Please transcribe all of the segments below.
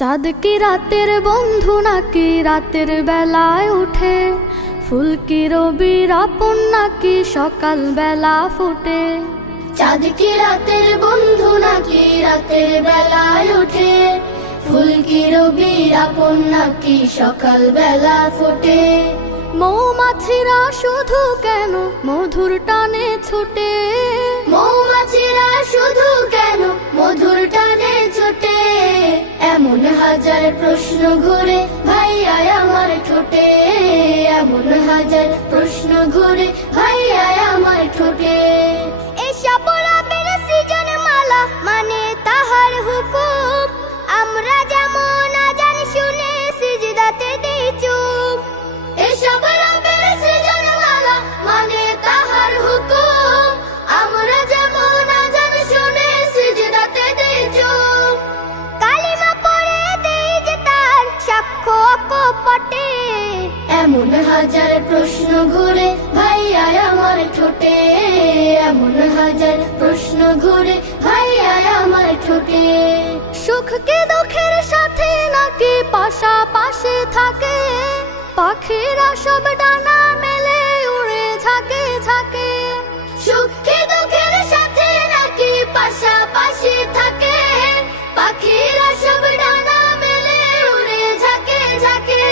চাঁদ কি রাতের বন্ধু নাকি রাতের বেলায় উঠে? ফুল কি রবির আপন নাকি সকাল বেলা ফোটে? চাঁদ কি রাতের বন্ধু নাকি রাতের বেলায় ওঠে? ফুল কি রবির আপন নাকি সকাল বেলা ফোটে? মৌমাছিরা শুধু কেন মধুর টানে ছুটে? মৌমাছিরা শুধু কেন মধুর টানে ছোটে? এমন হাজার প্রশ্ন ঘুরে ভাইয়া আমার ঠোঁটে, এমন হাজার প্রশ্ন ঘুরে ভাইয়া আমার ঠোঁটে। এসব রবের সৃজন মালা মানে তাহার হুকুম, আমরা যেমন আজান শুনে সিজদাতে দেই চুপ। এসব রবের সৃজন মালা মানে তাহার হুকুম, আমরা যেমন আজান শুনে সিজদাতে দেই চুপ। কালিমা পড়ে দেই যে তার সাক্ষ্য অকপটে, এমন হাজার প্রশ্ন ঘুরে ভাইয়া আমার ঠোঁটে, এমন হাজার প্রশ্ন ঘুরে ভাইয়া আমার ঠোঁটে। সুখ কি দুঃখের সাথে নাকি পাশাপাশি থাকে? পাখিরা সব ডানা মেলে উড়ে ঝাঁকে ঝাঁকে। সুখ কি দুঃখের সাথে নাকি পাশাপাশি থাকে? পাখিরা সব ডানা মেলে উড়ে ঝাঁকে ঝাঁকে।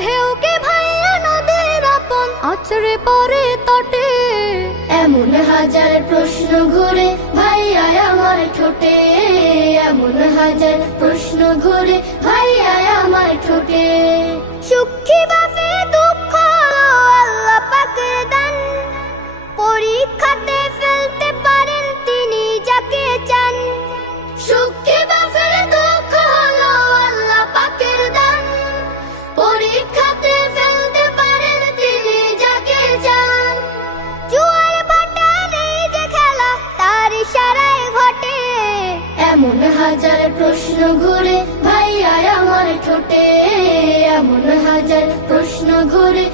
ঢেউ কি ভাইয়া নদীর আপন আছড়ে পড়ে তটে? এমন হাজার প্রশ্ন ঘুরে ভাইয়া আমার ঠোঁটে, এমন হাজার প্রশ্ন ঘুরে ভাইয়া আমার ঠোঁটে। সুখী বাফে দুঃখ আল্লাহ পাকের দান, পরীক্ষাতে ফেলতে পারেন তিনি যাকে চান। সুখী বাফে দুঃখ হলো আল্লাহ পাকের দান, পরীক্ষাতে ফেলতে পারেন তিনি যাকে চান। জুয়ার ভাটা নেই যে খেলা তার ইশারায় ঘটে, এমন হাজার প্রশ্ন ঘুরে ভাইয়া আমার ঠোঁটে, এমন হাজার প্রশ্ন ঘুরে